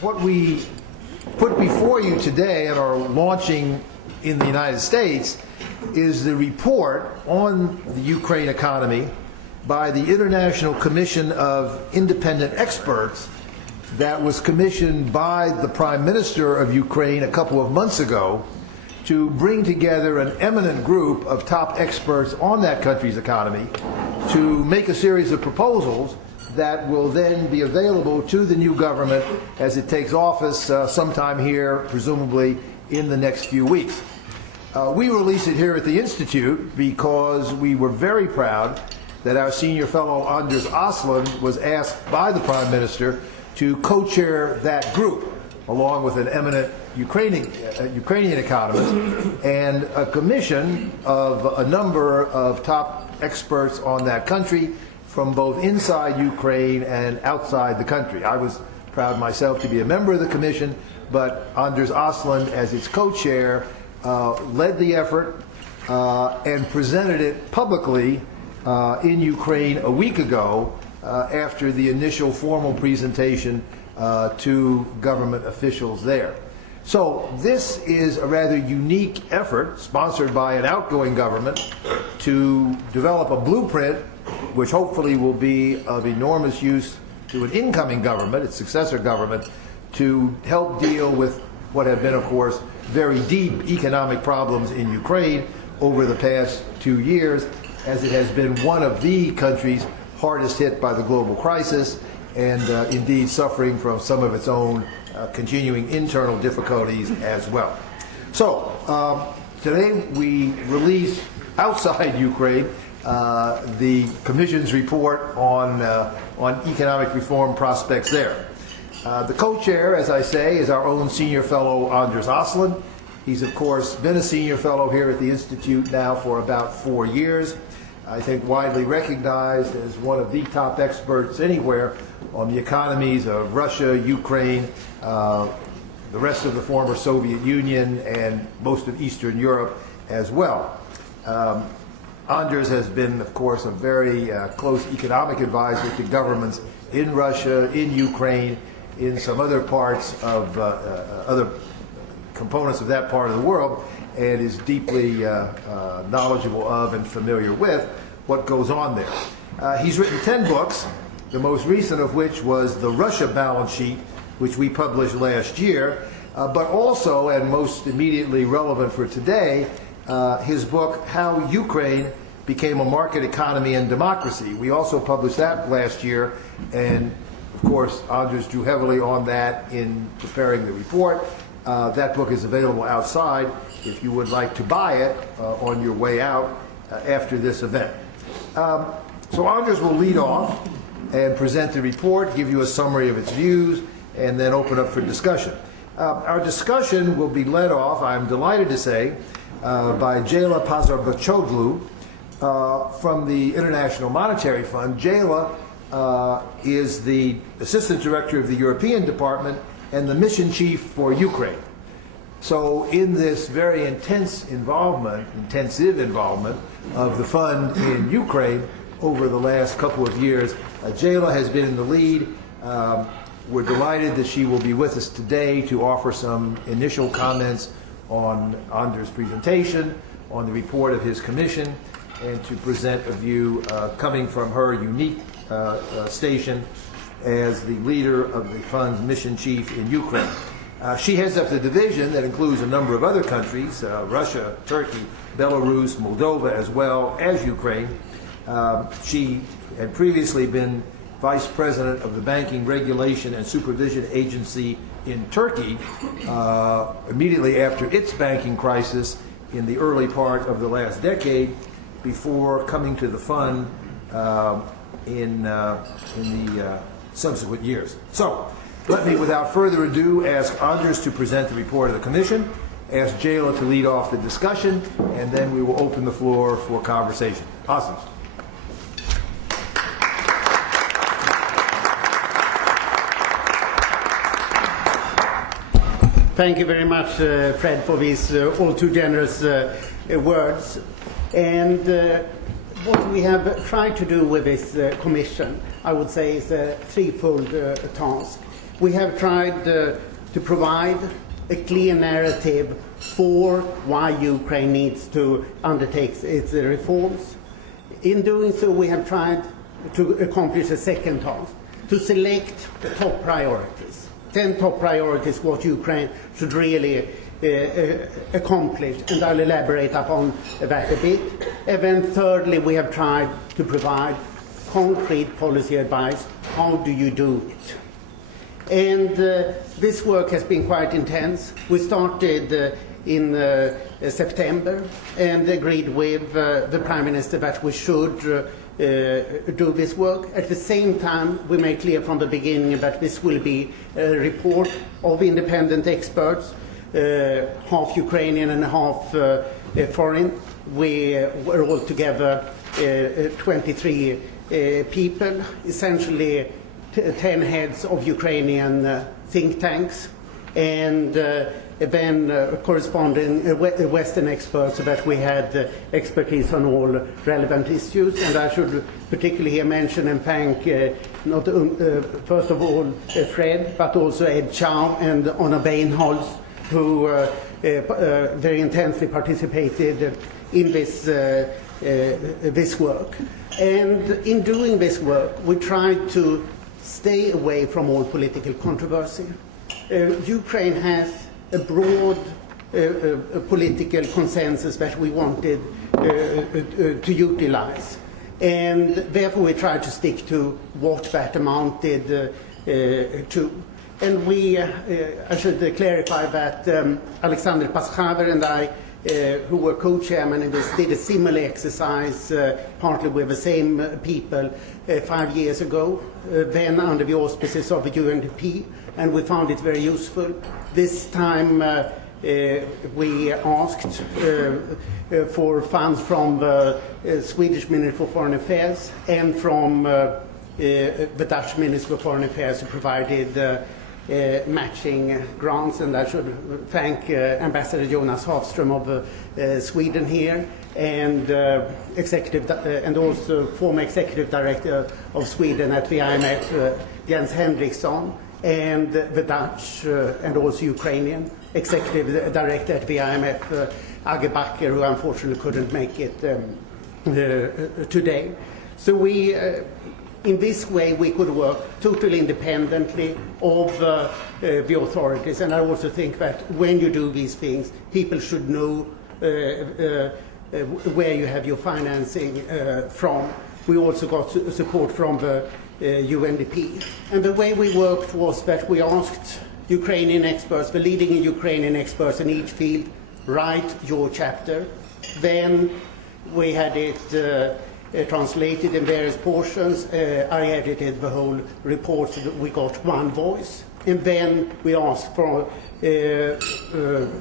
what we put before you today and are launching in the United States is the report on the Ukraine economy by the International Commission of Independent Experts that was commissioned by the Prime Minister of Ukraine a couple of months ago to bring together an eminent group of top experts on that country's economy to make a series of proposals that will then be available to the new government as it takes office sometime here, presumably in the next few weeks. We released it here at the Institute because we were very proud that our senior fellow Anders Aslund was asked by the Prime Minister to co-chair that group, along with an eminent Ukrainian economist and a commission of a number of top experts on that country from both inside Ukraine and outside the country. I was proud myself to be a member of the commission, but Anders Aslund, as its co-chair, led the effort and presented it publicly in Ukraine a week ago after the initial formal presentation to government officials there. So this is a rather unique effort sponsored by an outgoing government to develop a blueprint which hopefully will be of enormous use to an incoming government, its successor government, to help deal with what have been, of course, very deep economic problems in Ukraine over the past 2 years, as it has been one of the countries hardest hit by the global crisis and indeed suffering from some of its own continuing internal difficulties as well. So today we release outside Ukraine the Commission's report on economic reform prospects there. The co-chair, as I say, is our own senior fellow Anders Aslund. He's, of course, been a senior fellow here at the Institute now for about 4 years. I think widely recognized as one of the top experts anywhere on the economies of Russia, Ukraine, the rest of the former Soviet Union, and most of Eastern Europe as well. Anders has been, of course, a very close economic advisor to governments in Russia, in Ukraine, in some other parts of other components of that part of the world, and is deeply knowledgeable of and familiar with what goes on there. He's written 10 books, the most recent of which was The Russia Balance Sheet, which we published last year, but also, and most immediately relevant for today, his book, How Ukraine Became a Market Economy and Democracy. We also published that last year, and of course, Anders drew heavily on that in preparing the report. That book is available outside if you would like to buy it on your way out after this event. So Anders will lead off and present the report, give you a summary of its views, and then open up for discussion. Our discussion will be led off, I'm delighted to say, by Jayla Pazarbachoglu from the International Monetary Fund. Jayla is the Assistant Director of the European Department and the Mission Chief for Ukraine. So in this very intensive involvement of the fund in Ukraine over the last couple of years, Jayla has been in the lead. We're delighted that she will be with us today to offer some initial comments on Anders' presentation, on the report of his commission, and to present a view coming from her unique station as the leader of the fund's mission chief in Ukraine. She heads up the division that includes a number of other countries, Russia, Turkey, Belarus, Moldova, as well as Ukraine. She had previously been vice president of the Banking Regulation and Supervision Agency in Turkey immediately after its banking crisis in the early part of the last decade, before coming to the fund in the subsequent years. So, let me, without further ado, ask Anders to present the report of the Commission, ask Jayla to lead off the discussion, and then we will open the floor for conversation. Awesome. Thank you very much, Fred, for these all too generous words. And what we have tried to do with this commission, I would say, is a threefold task. we have tried to provide a clear narrative for why Ukraine needs to undertake its reforms. In doing so, we have tried to accomplish a second task, to select the top priorities. 10 top priorities what Ukraine should really accomplish, and I'll elaborate upon that a bit. And then thirdly, we have tried to provide concrete policy advice. How do you do it? And this work has been quite intense. We started in September and agreed with the Prime Minister that we should do this work. At the same time, we made clear from the beginning that this will be a report of independent experts, half Ukrainian and half foreign. We were all together 23 people, essentially 10 heads of Ukrainian think tanks, and then corresponding Western experts, so that we had expertise on all relevant issues. And I should particularly here mention and thank first of all Fred, but also Ed Chow and Anna Beinholz, who very intensely participated in this work. And in doing this work, we tried to stay away from all political controversy. Ukraine has a broad political consensus that we wanted to utilize, and therefore we tried to stick to what that amounted to. And I should clarify that Alexander Paschaver and I, who were co-chairman in this, did a similar exercise, partly with the same people, 5 years ago, then under the auspices of the UNDP, and we found it very useful. This time we asked for funds from the Swedish Ministry for Foreign Affairs and from the Dutch Ministry for Foreign Affairs, who provided matching grants, and I should thank Ambassador Jonas Hafström of Sweden here, and and also former executive director of Sweden at the IMF, Jens Henriksson, and the Dutch and also Ukrainian executive director at the IMF, Age Bakker, who unfortunately couldn't make it today. So we. In this way, we could work totally independently of the authorities. And I also think that when you do these things, people should know where you have your financing from. We also got support from the UNDP. And the way we worked was that we asked Ukrainian experts, the leading Ukrainian experts in each field, write your chapter. Then we had it translated in various portions. I edited the whole report so that we got one voice. And then we asked for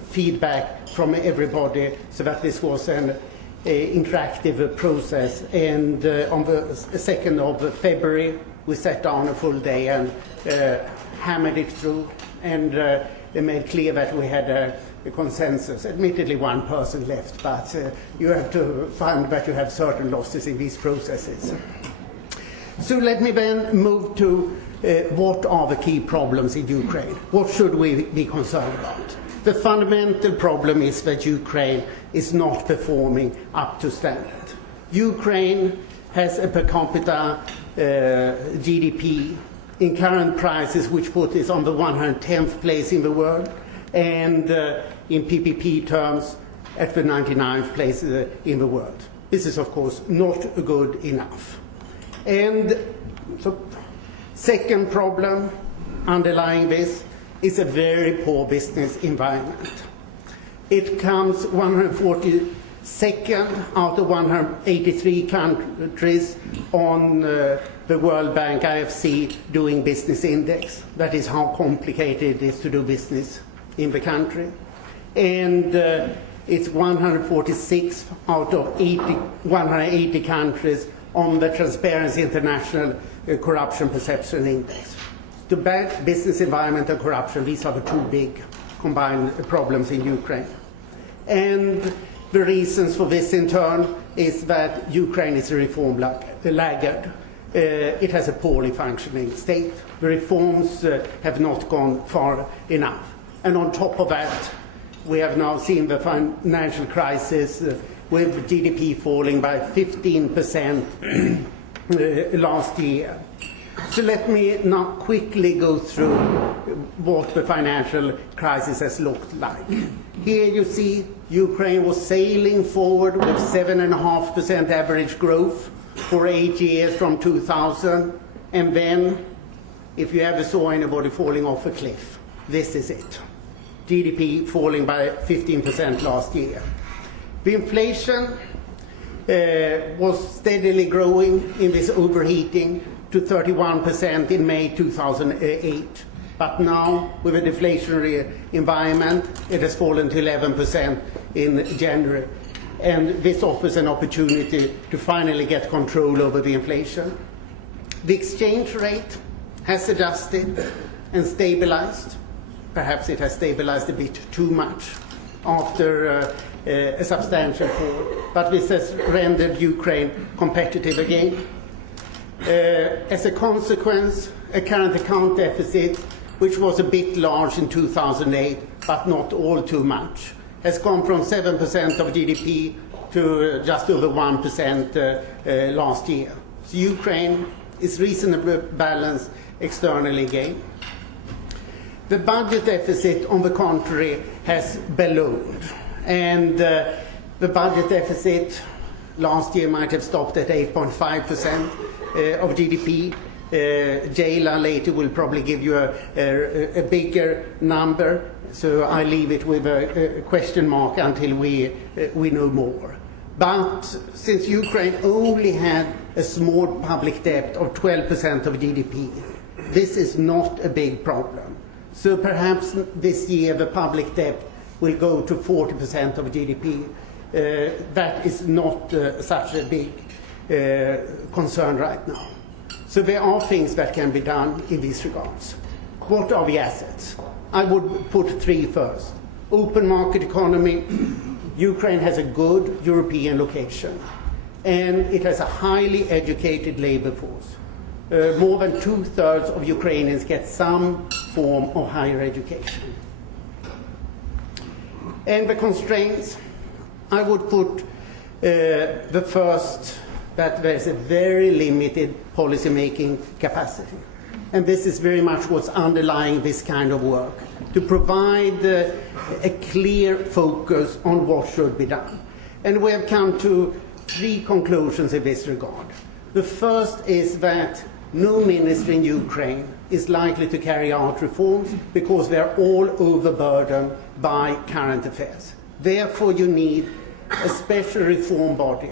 feedback from everybody, so that this was an interactive process. And on the 2nd of February, we sat down a full day and hammered it through, and it made clear that we had a consensus. Admittedly, one person left, but you have to find that you have certain losses in these processes. So let me then move to what are the key problems in Ukraine? What should we be concerned about? The fundamental problem is that Ukraine is not performing up to standard. Ukraine has a per capita GDP in current prices which put it on the 110th place in the world, and in PPP terms at the 99th place in the world. This is of course not good enough. And so second problem underlying this is a very poor business environment. It comes 142nd out of 183 countries on the World Bank IFC Doing Business Index. That is how complicated it is to do business in the country. And it's 146 out of 180 countries on the Transparency International Corruption Perception Index. The bad business environment and corruption, these are the two big combined problems in Ukraine. And the reasons for this in turn is that Ukraine is a reform laggard. it has a poorly functioning state. The reforms have not gone far enough. And on top of that, we have now seen the financial crisis with GDP falling by 15% last year. So let me now quickly go through what the financial crisis has looked like. Here you see Ukraine was sailing forward with 7.5% average growth for 8 years from 2000, and then, if you ever saw anybody falling off a cliff, this is it. GDP falling by 15% last year. The inflation was steadily growing in this overheating to 31% in May 2008. But now, with a deflationary environment, it has fallen to 11% in January. And this offers an opportunity to finally get control over the inflation. The exchange rate has adjusted and stabilized. Perhaps it has stabilized a bit too much after a substantial fall, but this has rendered Ukraine competitive again. As a consequence, a current account deficit, which was a bit large in 2008, but not all too much, has gone from 7% of GDP to just over 1% last year. So Ukraine is reasonably balanced externally again. The budget deficit, on the contrary, has ballooned. And the budget deficit last year might have stopped at 8.5% of GDP. Jayla later will probably give you a bigger number, so I leave it with a question mark until we know more. But since Ukraine only had a small public debt of 12% of GDP, this is not a big problem. So perhaps this year the public debt will go to 40% of GDP. That is not such a big concern right now. So there are things that can be done in these regards. What are the assets? I would put three first. Open market economy. Ukraine has a good European location, and it has a highly educated labor force. More than 2/3 of Ukrainians get some form of higher education. And the constraints, I would put the first, that there's a very limited policy-making capacity. And this is very much what's underlying this kind of work, to provide a clear focus on what should be done. And we have come to three conclusions in this regard. The first is that no ministry in Ukraine is likely to carry out reforms because they're all overburdened by current affairs. Therefore, you need a special reform body.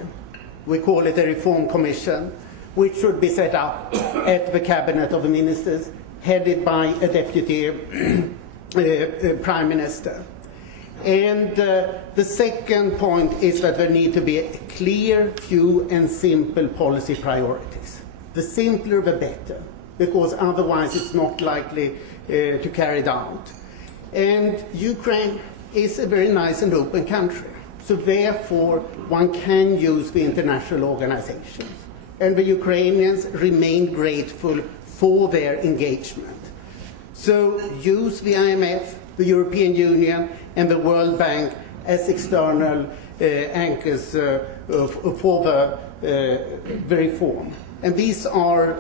We call it a reform commission, which should be set up at the cabinet of the ministers, headed by a deputy prime minister. And the second point is that there need to be a clear, few and simple policy priorities. The simpler the better, because otherwise it's not likely to carry it out. And Ukraine is a very nice and open country. So therefore, one can use the international organizations. And the Ukrainians remain grateful for their engagement. So use the IMF, the European Union, and the World Bank as external anchors for the reform. And these are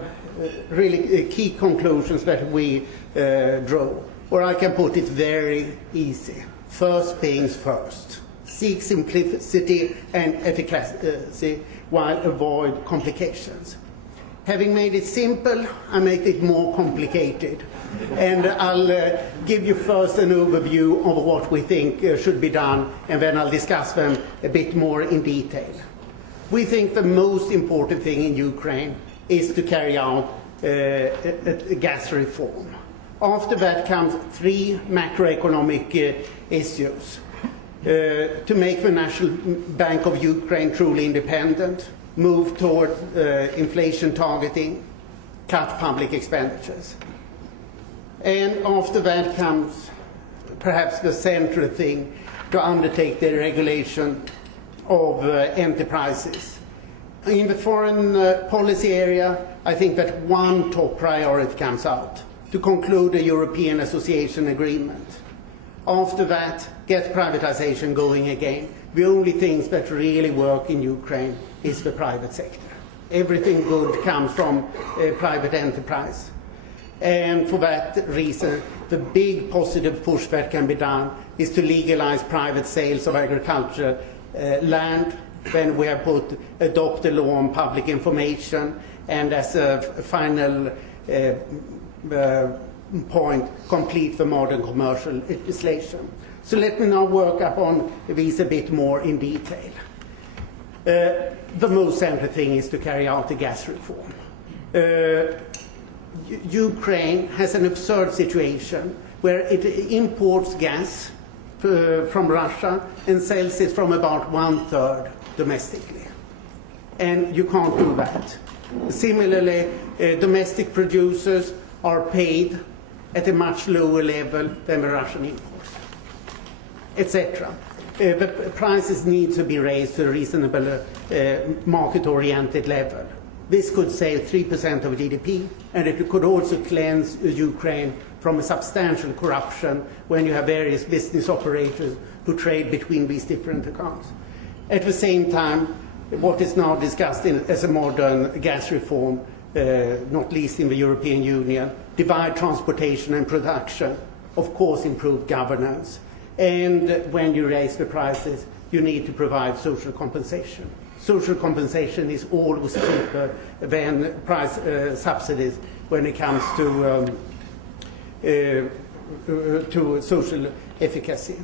really key conclusions that we draw. Or I can put it very easy. First things first. Seek simplicity and efficacy while avoid complications. Having made it simple, I make it more complicated. And I'll give you first an overview of what we think should be done, and then I'll discuss them a bit more in detail. We think the most important thing in Ukraine is to carry out a gas reform. After that comes three macroeconomic issues. To make the National Bank of Ukraine truly independent, move toward inflation targeting, cut public expenditures. And after that comes perhaps the central thing, to undertake the regulation of enterprises. In the foreign policy area, I think that one top priority comes out: to conclude a European Association Agreement. After that, get privatization going again. The only things that really work in Ukraine is the private sector. Everything good comes from private enterprise. And for that reason, the big positive push that can be done is to legalize private sales of agricultural land. Then we have adopt a law on public information, and as a final point, complete the modern commercial legislation. So let me now work upon these a bit more in detail. The most central thing is to carry out the gas reform. Ukraine has an absurd situation where it imports gas from Russia and sells it from about 1/3 domestically. And you can't do that. Similarly, domestic producers are paid at a much lower level than the Russian imports, etc. The prices need to be raised to a reasonable market-oriented level. This could save 3% of GDP, and it could also cleanse Ukraine from a substantial corruption when you have various business operators who trade between these different accounts. At the same time, what is now discussed as a modern gas reform, not least in the European Union, divide transportation and production, of course improve governance, and when you raise the prices, you need to provide social compensation. Social compensation is always cheaper than price subsidies when it comes to social efficacy.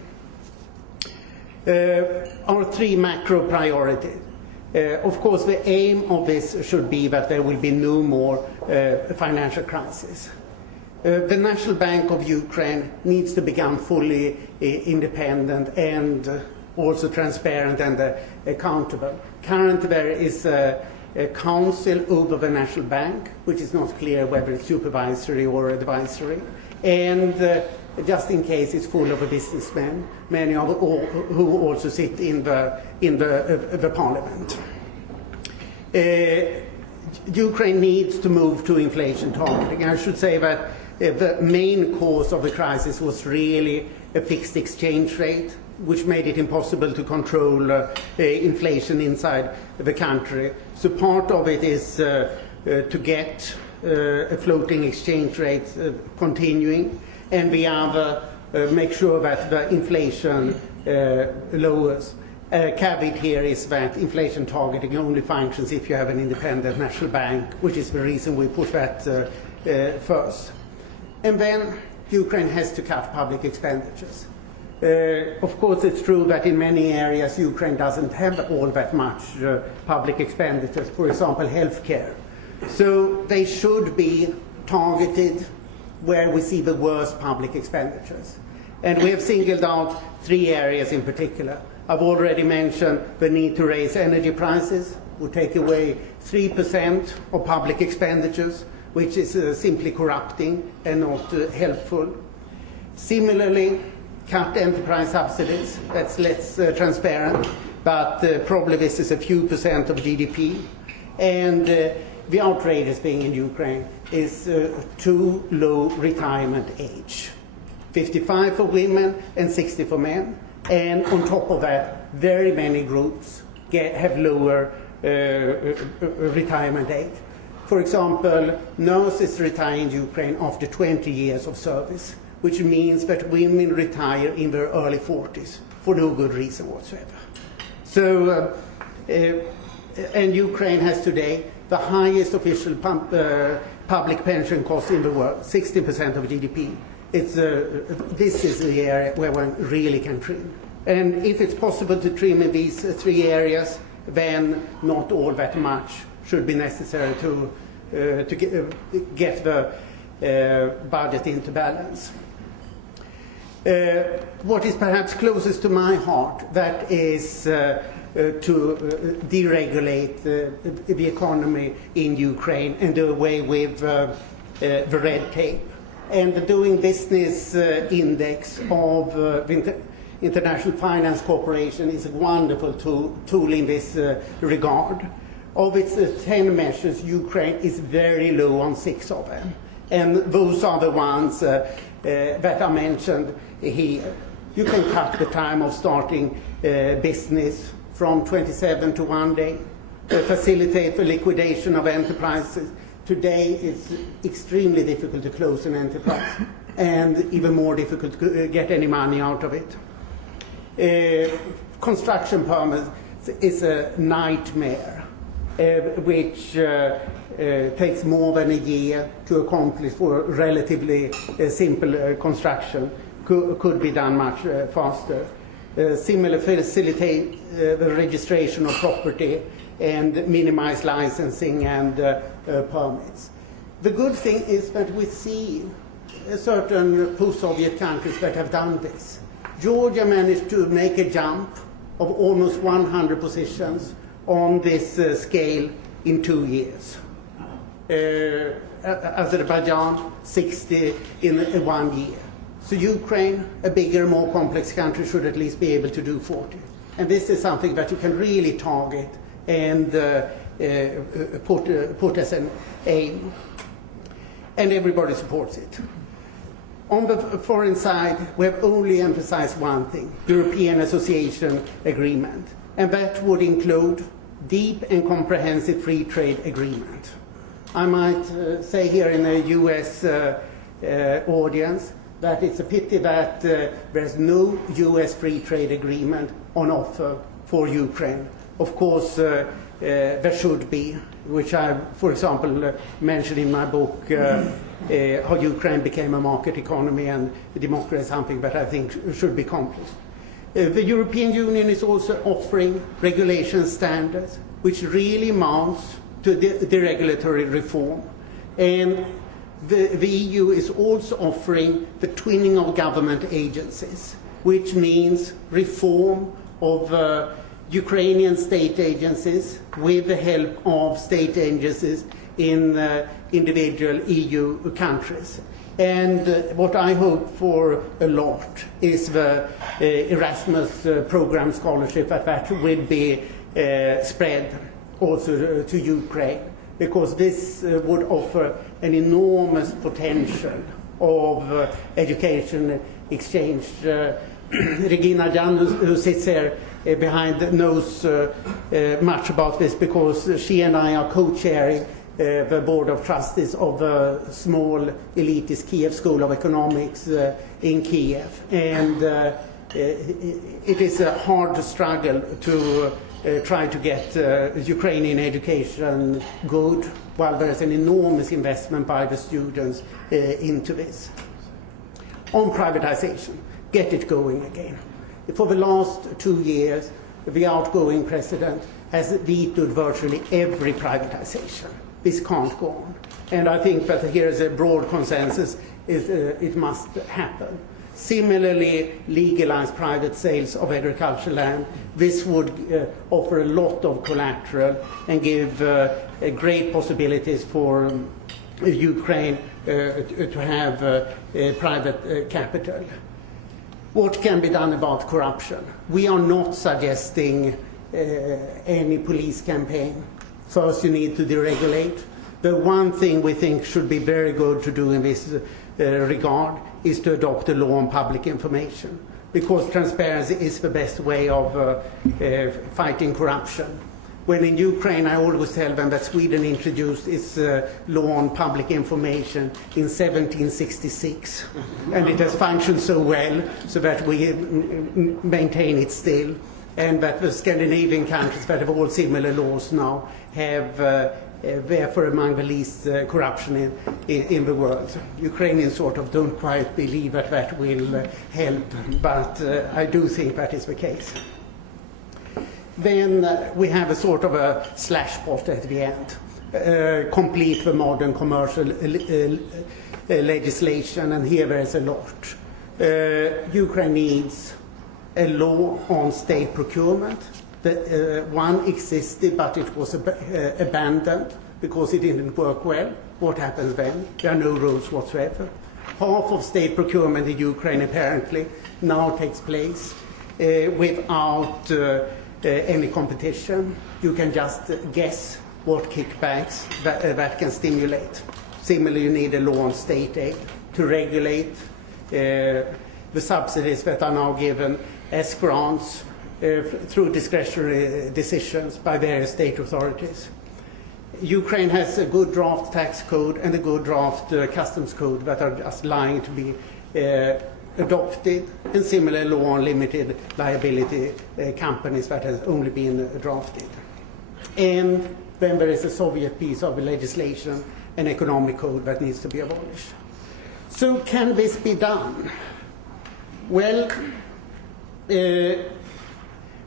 Our three macro priorities. Of course, the aim of this should be that there will be no more financial crisis. The National Bank of Ukraine needs to become fully independent and also transparent and accountable. Currently, there is a council over the National Bank, which is not clear whether it's supervisory or advisory. And just in case, it's full of businessmen, many of who also sit in the parliament. Ukraine needs to move to inflation targeting. I should say that the main cause of the crisis was really a fixed exchange rate, which made it impossible to control inflation inside the country. So part of it is to get a floating exchange rate continuing, and the other make sure that the inflation lowers. Caveat here is that inflation targeting only functions if you have an independent national bank, which is the reason we put that first. And then Ukraine has to cut public expenditures. Of course, it's true that in many areas Ukraine doesn't have all that much public expenditures, for example, healthcare. So they should be targeted where we see the worst public expenditures. And we have singled out three areas in particular. I've already mentioned the need to raise energy prices, would take away 3% of public expenditures, which is simply corrupting and not helpful. Similarly, cut enterprise subsidies, that's less transparent, but probably this is a few percent of GDP. And the outrageous thing in Ukraine is too low retirement age. 55 for women and 60 for men. And on top of that, very many groups have lower retirement age. For example, nurses retire in Ukraine after 20 years of service, which means that women retire in their early 40s for no good reason whatsoever. So, and Ukraine has today the highest official public pension cost in the world, 60% of GDP. This is the area where one really can trim. And if it's possible to trim in these three areas, then not all that much should be necessary to get the budget into balance. What is perhaps closest to my heart, that is to deregulate the economy in Ukraine and do away with the red tape. And the Doing Business Index of the International Finance Corporation is a wonderful tool in this regard. Of its 10 measures, Ukraine is very low on 6 of them. And those are the ones that are mentioned here. You can cut the time of starting business from 27 to 1 day, facilitate the liquidation of enterprises. Today it's extremely difficult to close an enterprise and even more difficult to get any money out of it. Construction permits is a nightmare, which takes more than a year to accomplish for relatively simple construction. Could be done much faster. Similar facilitate the registration of property and minimize licensing and permits. The good thing is that we see certain post-Soviet countries that have done this. Georgia managed to make a jump of almost 100 positions on this scale in 2 years. Azerbaijan, 60 in 1 year. So Ukraine, a bigger, more complex country, should at least be able to do 40. And this is something that you can really target and put as an aim. And everybody supports it. On the foreign side, we have only emphasized one thing, European Association Agreement. And that would include deep and comprehensive free trade agreement. I might say here in a US audience that it's a pity that there's no US free trade agreement on offer for Ukraine. Of course, there should be, which I, for example, mentioned in my book, how Ukraine became a market economy and democracy is something that I think should be accomplished. The European Union is also offering regulation standards which really amounts to the regulatory reform. And the EU is also offering the twinning of government agencies, which means reform of Ukrainian state agencies with the help of state agencies in individual EU countries. And what I hope for a lot is the Erasmus program scholarship that will be spread also to Ukraine, because this would offer an enormous potential of education exchange. Regina Jan, who sits here behind, knows much about this because she and I are co-chairing the Board of Trustees of the small elitist Kiev School of Economics in Kiev. And it is a hard struggle to try to get Ukrainian education good, while there is an enormous investment by the students into this. On privatization, get it going again. For the last 2 years, the outgoing president has vetoed virtually every privatization. This can't go on. And I think that here is a broad consensus, it must happen. Similarly, legalize private sales of agricultural land. This would offer a lot of collateral and give great possibilities for Ukraine to have private capital. What can be done about corruption? We are not suggesting any police campaign. First, you need to deregulate. The one thing we think should be very good to do in this regard is to adopt a law on public information, because transparency is the best way of fighting corruption. When in Ukraine, I always tell them that Sweden introduced its law on public information in 1766, and it has functioned so well so that we maintain it still, and that the Scandinavian countries that have all similar laws now have therefore among the least corruption in the world. Ukrainians sort of don't quite believe that that will help, but I do think that is the case. Then we have a sort of a slash pot at the end. Complete the modern commercial legislation, and here there is a lot. Ukraine needs a law on state procurement. One existed, but it was abandoned because it didn't work well. What happens then? There are no rules whatsoever. Half of state procurement in Ukraine apparently now takes place without any competition. You can just guess what kickbacks that can stimulate. Similarly, you need a law on state aid to regulate the subsidies that are now given as grants through discretionary decisions by various state authorities. Ukraine has a good draft tax code and a good draft customs code that are just lying to be adopted, and similar law on limited liability companies that has only been drafted. And then there is a Soviet piece of legislation, an economic code that needs to be abolished. So can this be done? Well,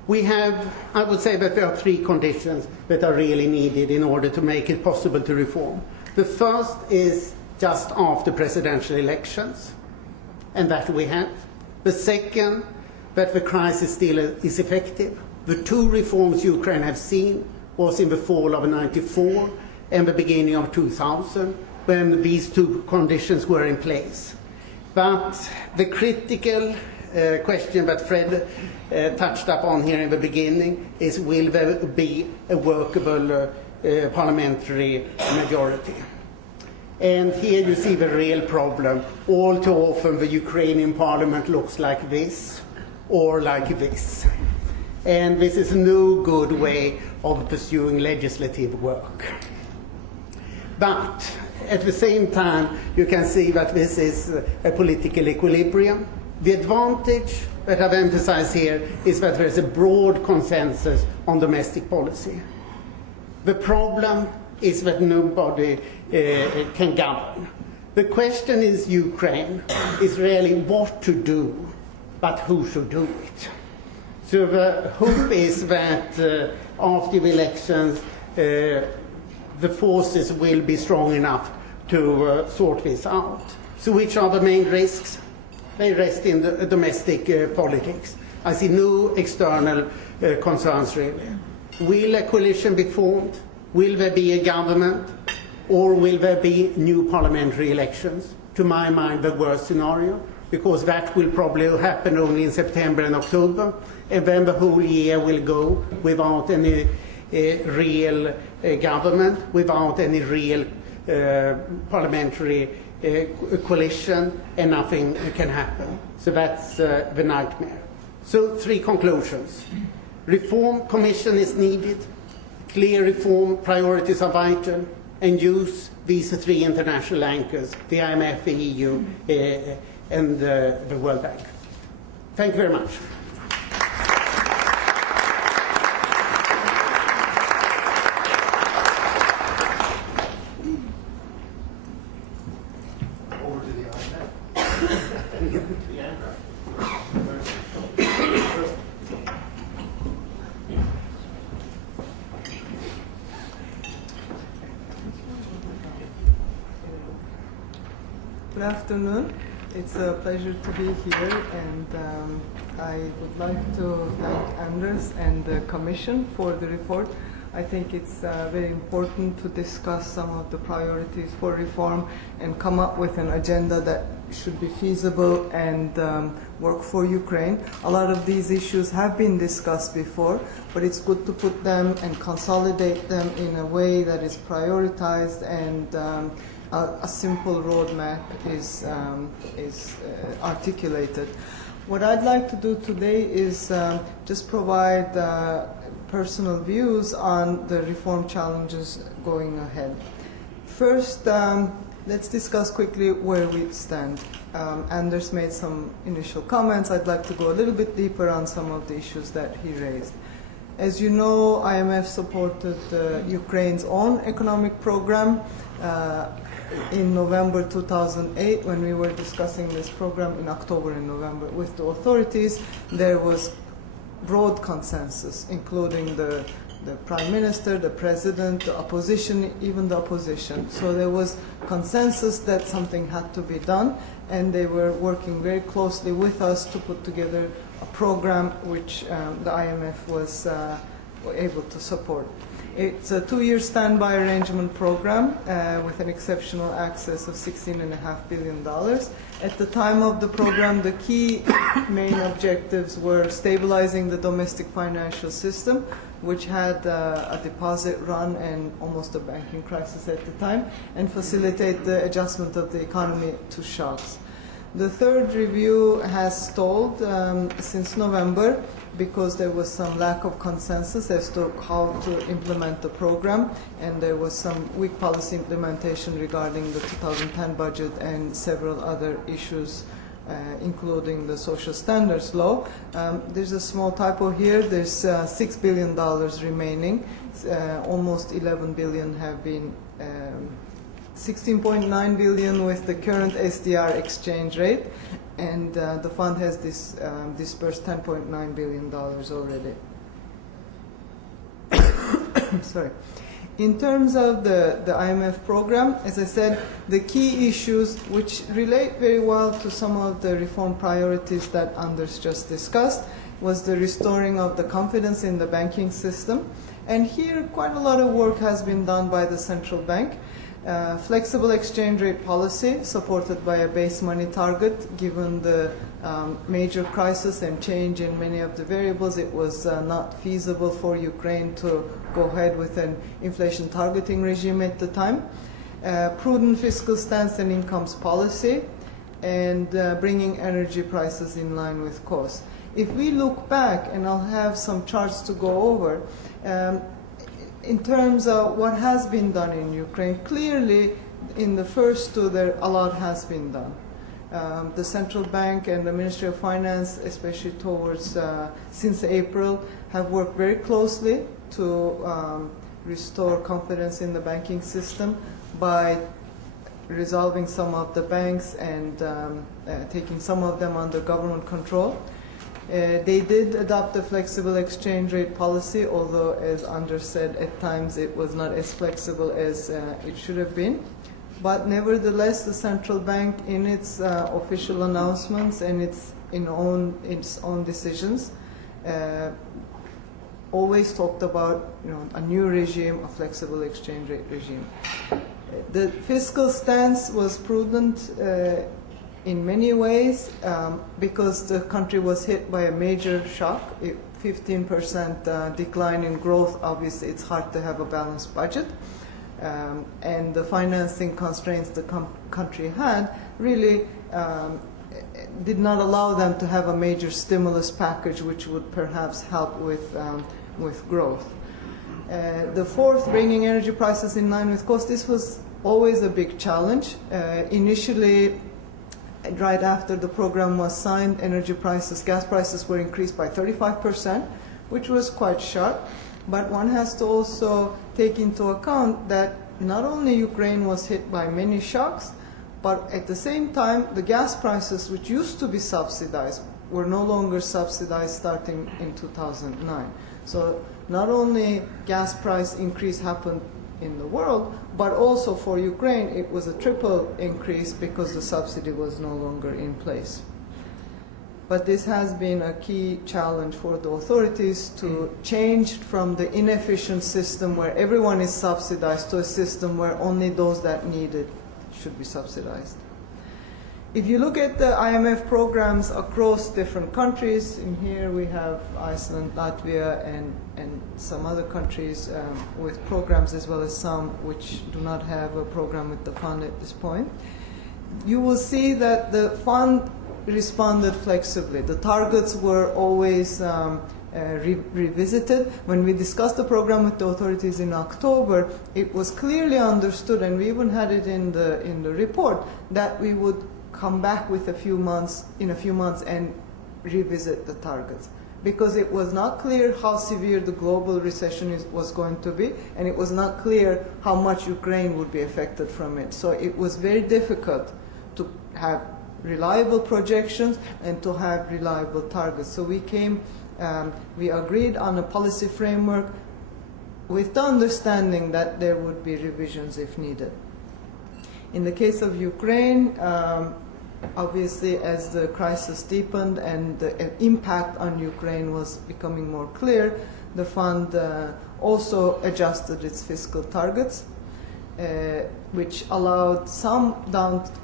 we have, I would say that there are three conditions that are really needed in order to make it possible to reform. The first is just after presidential elections, and that we have. The second, that the crisis still is effective. The two reforms Ukraine have seen was in the fall of '94 and the beginning of 2000, when these two conditions were in place. But the critical question that Fred touched upon here in the beginning is, will there be a workable parliamentary majority? And here you see the real problem. All too often the Ukrainian parliament looks like this or like this. And this is no good way of pursuing legislative work. But at the same time, you can see that this is a political equilibrium. The advantage that I've emphasized here is that there is a broad consensus on domestic policy. The problem is that nobody can govern. The question is Ukraine is really what to do, but who should do it. So the hope is that after the elections, the forces will be strong enough to sort this out. So which are the main risks? They rest in the domestic politics. I see no external concerns really. Will a coalition be formed? Will there be a government? Or will there be new parliamentary elections? To my mind, the worst scenario, because that will probably happen only in September and October, and then the whole year will go without any real government, without any real parliamentary coalition, and nothing can happen. So that's the nightmare. So three conclusions. Reform commission is needed, clear reform priorities are vital, and use these three international anchors, the IMF, the EU, and the World Bank. Thank you very much. Over to the IMF. The anchor. Good afternoon. It's a pleasure to be here, and I would like to thank Anders and the Commission for the report. I think it's very important to discuss some of the priorities for reform and come up with an agenda that should be feasible and work for Ukraine. A lot of these issues have been discussed before, but it's good to put them and consolidate them in a way that is prioritized, and a simple roadmap is articulated. What I'd like to do today is just provide personal views on the reform challenges going ahead. First, let's discuss quickly where we stand. Anders made some initial comments. I'd like to go a little bit deeper on some of the issues that he raised. As you know, IMF supported Ukraine's own economic program. In November 2008, when we were discussing this program in October and November with the authorities, there was broad consensus, including the Prime Minister, the President, the opposition, even the opposition. So there was consensus that something had to be done, and they were working very closely with us to put together a program which the IMF was able to support. It's a 2-year standby arrangement program with an exceptional access of $16.5 billion. At the time of the program, the key main objectives were stabilizing the domestic financial system which had a deposit run and almost a banking crisis at the time, and facilitate the adjustment of the economy to shocks. The third review has stalled since November because there was some lack of consensus as to how to implement the program, and there was some weak policy implementation regarding the 2010 budget and several other issues, including the social standards law. There's a small typo here. There's $6 billion remaining. Almost 11 billion have been 16.9 billion with the current SDR exchange rate, and the fund has dispersed $10.9 billion already. Sorry. In terms of the IMF program, as I said, the key issues which relate very well to some of the reform priorities that Anders just discussed was the restoring of the confidence in the banking system. And here quite a lot of work has been done by the central bank. Flexible exchange rate policy supported by a base money target. Given the major crisis and change in many of the variables, it was not feasible for Ukraine to go ahead with an inflation targeting regime at the time. Prudent fiscal stance and incomes policy, and bringing energy prices in line with costs. If we look back, and I'll have some charts to go over, in terms of what has been done in Ukraine, clearly in the first two there a lot has been done. The central bank and the Ministry of Finance, especially towards since April, have worked very closely to restore confidence in the banking system by resolving some of the banks and taking some of them under government control. They did adopt a flexible exchange rate policy, although, as Anders said, at times it was not as flexible as it should have been. But nevertheless, the central bank, in its official announcements and its own decisions, always talked about a new regime, a flexible exchange rate regime. The fiscal stance was prudent in many ways because the country was hit by a major shock. 15% decline in growth. Obviously, it's hard to have a balanced budget. And the financing constraints the country had really did not allow them to have a major stimulus package which would perhaps help with growth. The fourth, bringing energy prices in line with cost. This was always a big challenge. Initially, right after the program was signed, energy prices, gas prices were increased by 35%, which was quite sharp. But one has to also take into account that not only Ukraine was hit by many shocks, but at the same time, the gas prices, which used to be subsidized, were no longer subsidized starting in 2009. So not only gas price increase happened in the world, but also for Ukraine, it was a triple increase because the subsidy was no longer in place. But this has been a key challenge for the authorities to change from the inefficient system where everyone is subsidized to a system where only those that need it should be subsidized. If you look at the IMF programs across different countries, in here we have Iceland, Latvia, and some other countries with programs, as well as some which do not have a program with the fund at this point. You will see that the fund responded flexibly. The targets were always revisited. When we discussed the program with the authorities in October, it was clearly understood, and we even had it in the report, that we would come back with in a few months and revisit the targets, because it was not clear how severe the global recession was going to be, and it was not clear how much Ukraine would be affected from it. So it was very difficult to have reliable projections and to have reliable targets. So we agreed on a policy framework with the understanding that there would be revisions if needed. In the case of Ukraine, obviously, as the crisis deepened and the impact on Ukraine was becoming more clear, the fund also adjusted its fiscal targets. which allowed some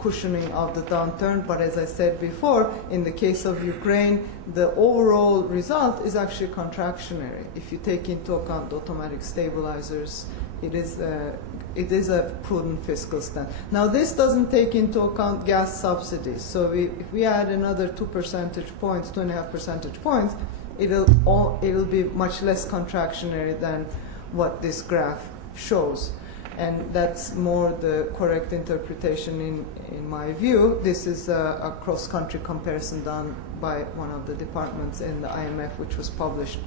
cushioning of the downturn. But as I said before, in the case of Ukraine, the overall result is actually contractionary. If you take into account automatic stabilizers, it is a prudent fiscal stance. Now, this doesn't take into account gas subsidies. So if we add another 2 percentage points, 2.5 percentage points, it'll be much less contractionary than what this graph shows. And that's more the correct interpretation in my view. This is a cross-country comparison done by one of the departments in the IMF, which was published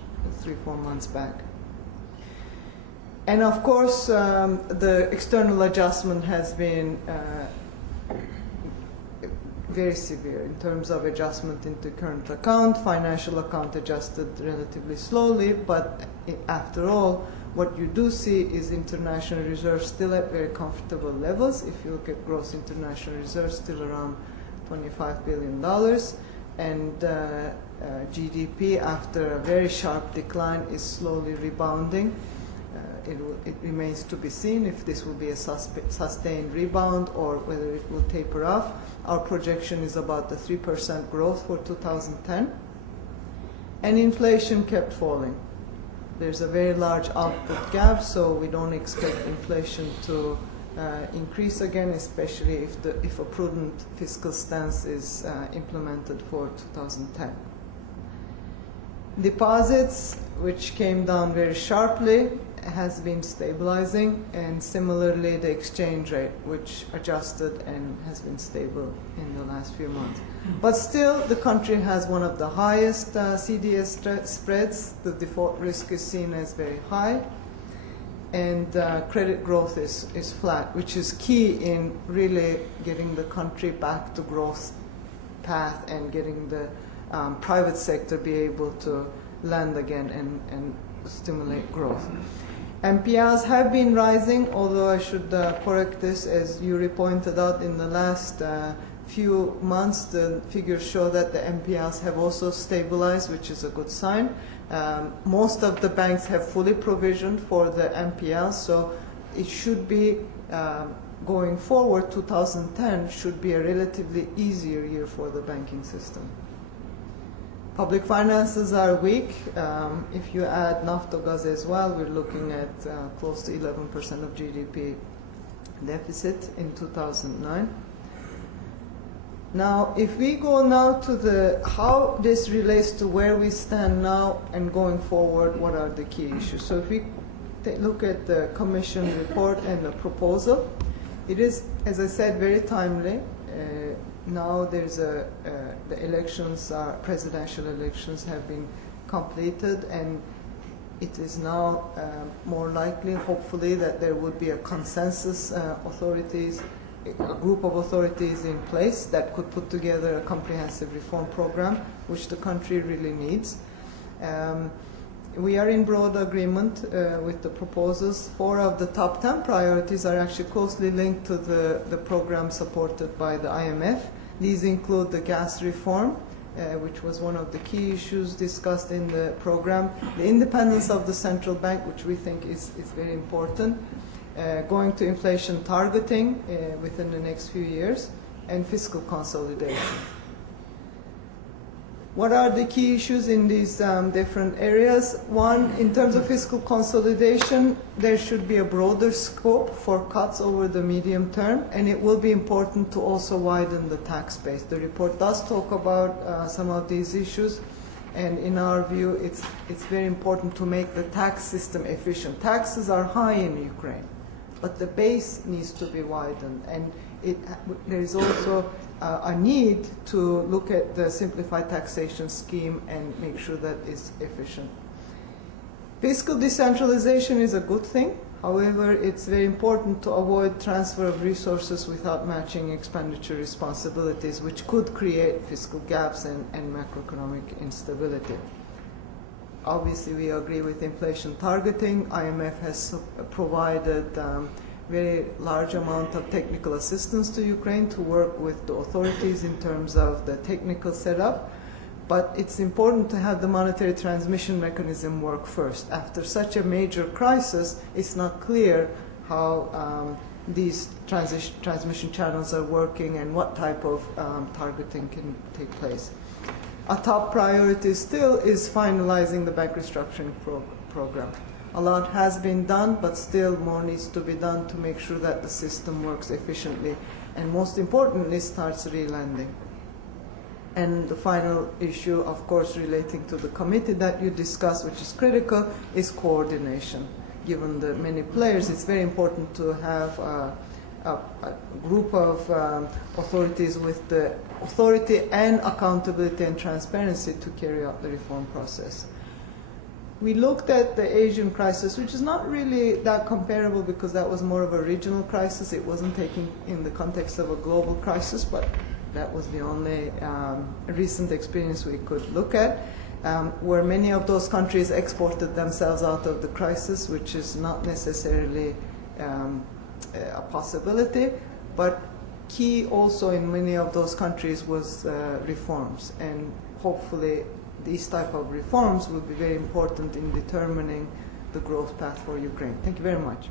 3-4 months back. And of course, the external adjustment has been very severe in terms of adjustment into current account. Financial account adjusted relatively slowly, but after all, what you do see is international reserves still at very comfortable levels. If you look at gross international reserves, still around $25 billion. And GDP, after a very sharp decline, is slowly rebounding. It remains to be seen if this will be a sustained rebound or whether it will taper off. Our projection is about the 3% growth for 2010. And inflation kept falling. There's a very large output gap, so we don't expect inflation to increase again, especially if a prudent fiscal stance is implemented for 2010. Deposits, which came down very sharply, has been stabilizing, and similarly the exchange rate, which adjusted and has been stable in the last few months. But still, the country has one of the highest CDS spreads. The default risk is seen as very high, and credit growth is flat, which is key in really getting the country back to growth path and getting the private sector be able to lend again and stimulate growth. NPLs have been rising, although I should correct this, as Yuri pointed out, in the last few months the figures show that the NPLs have also stabilized, which is a good sign. Most of the banks have fully provisioned for the NPLs, so it should be, going forward, 2010 should be a relatively easier year for the banking system. Public finances are weak. If you add Naftogaz as well, we're looking at close to 11% of GDP deficit in 2009. Now, if we go now to how this relates to where we stand now and going forward, what are the key issues? So if we look at the Commission report and the proposal, it is, as I said, very timely. Now there's the elections, presidential elections have been completed, and it is now more likely, hopefully, that there would be a consensus authorities, a group of authorities in place that could put together a comprehensive reform program, which the country really needs. We are in broad agreement with the proposals. 4 of the top 10 priorities are actually closely linked to the program supported by the IMF. These include the gas reform, which was one of the key issues discussed in the program, the independence of the central bank, which we think is very important, going to inflation targeting within the next few years, and fiscal consolidation. What are the key issues in these different areas? One, in terms of fiscal consolidation, there should be a broader scope for cuts over the medium term, and it will be important to also widen the tax base. The report does talk about some of these issues, and in our view, it's very important to make the tax system efficient. Taxes are high in Ukraine, but the base needs to be widened, and there is also a need to look at the simplified taxation scheme and make sure that it's efficient. Fiscal decentralization is a good thing. However, it's very important to avoid transfer of resources without matching expenditure responsibilities, which could create fiscal gaps and macroeconomic instability. Obviously, we agree with inflation targeting. IMF has provided very large amount of technical assistance to Ukraine to work with the authorities in terms of the technical setup. But it's important to have the monetary transmission mechanism work first. After such a major crisis, it's not clear how these transmission channels are working and what type of targeting can take place. A top priority still is finalizing the bank restructuring program. A lot has been done, but still more needs to be done to make sure that the system works efficiently and most importantly starts re-lending. And the final issue, of course, relating to the committee that you discussed, which is critical, is coordination. Given the many players, it's very important to have a group of authorities with the authority and accountability and transparency to carry out the reform process. We looked at the Asian crisis, which is not really that comparable because that was more of a regional crisis. It wasn't taken in the context of a global crisis, but that was the only recent experience we could look at, where many of those countries exported themselves out of the crisis, which is not necessarily a possibility, but key also in many of those countries was reforms, and hopefully these type of reforms will be very important in determining the growth path for Ukraine. Thank you very much.